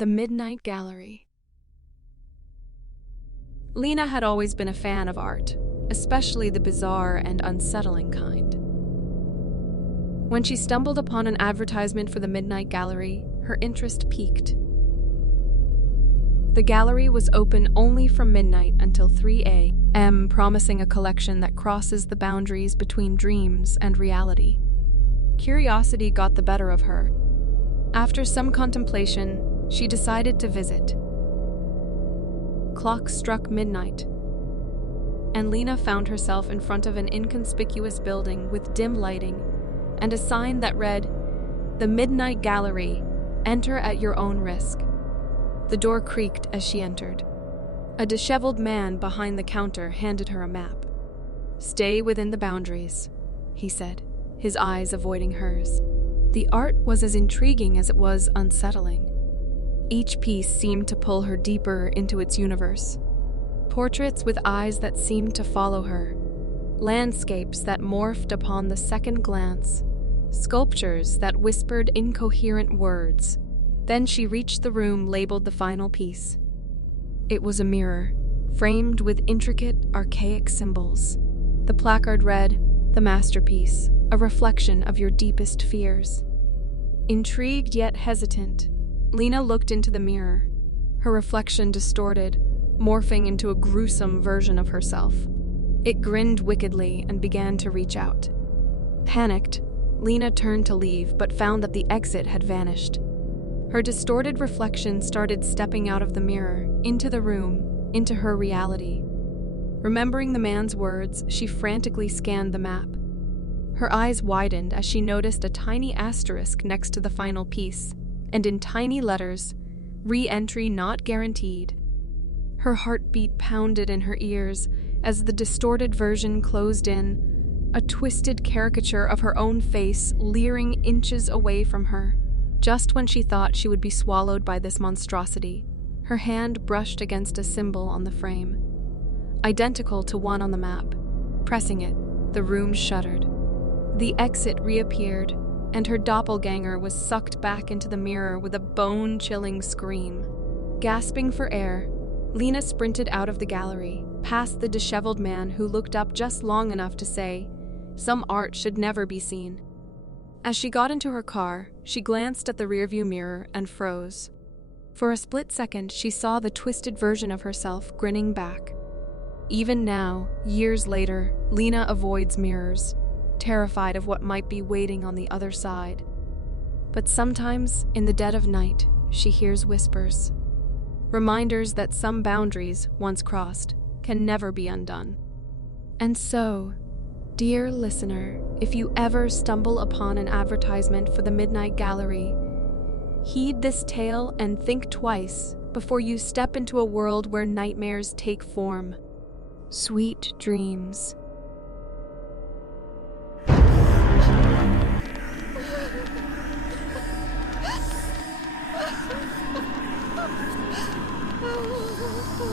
The Midnight Gallery. Lena had always been a fan of art, especially the bizarre and unsettling kind. When she stumbled upon an advertisement for the Midnight Gallery, her interest piqued. The gallery was open only from midnight until 3 a.m., promising a collection that crosses the boundaries between dreams and reality. Curiosity got the better of her. After some contemplation, she decided to visit. Clock struck midnight, and Lena found herself in front of an inconspicuous building with dim lighting and a sign that read, "The Midnight Gallery. Enter at your own risk." The door creaked as she entered. A disheveled man behind the counter handed her a map. "Stay within the boundaries," he said, his eyes avoiding hers. The art was as intriguing as it was unsettling. Each piece seemed to pull her deeper into its universe. Portraits with eyes that seemed to follow her, landscapes that morphed upon the second glance, sculptures that whispered incoherent words. Then she reached the room labeled the final piece. It was a mirror, framed with intricate, archaic symbols. The placard read, "The masterpiece, a reflection of your deepest fears." Intrigued yet hesitant, Lena looked into the mirror, her reflection distorted, morphing into a gruesome version of herself. It grinned wickedly and began to reach out. Panicked, Lena turned to leave but found that the exit had vanished. Her distorted reflection started stepping out of the mirror, into the room, into her reality. Remembering the man's words, she frantically scanned the map. Her eyes widened as she noticed a tiny asterisk next to the final piece, and in tiny letters, "Re-entry not guaranteed." Her heartbeat pounded in her ears as the distorted version closed in, a twisted caricature of her own face leering inches away from her. Just when she thought she would be swallowed by this monstrosity, her hand brushed against a symbol on the frame, identical to one on the map. Pressing it, the room shuddered. The exit reappeared, and her doppelganger was sucked back into the mirror with a bone-chilling scream. Gasping for air, Lena sprinted out of the gallery, past the disheveled man who looked up just long enough to say, "Some art should never be seen." As she got into her car, she glanced at the rearview mirror and froze. For a split second, she saw the twisted version of herself grinning back. Even now, years later, Lena avoids mirrors, terrified of what might be waiting on the other side. But sometimes, in the dead of night, she hears whispers. Reminders that some boundaries, once crossed, can never be undone. And so, dear listener, if you ever stumble upon an advertisement for the Midnight Gallery, heed this tale and think twice before you step into a world where nightmares take form. Sweet dreams.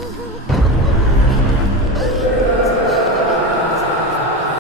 Oh,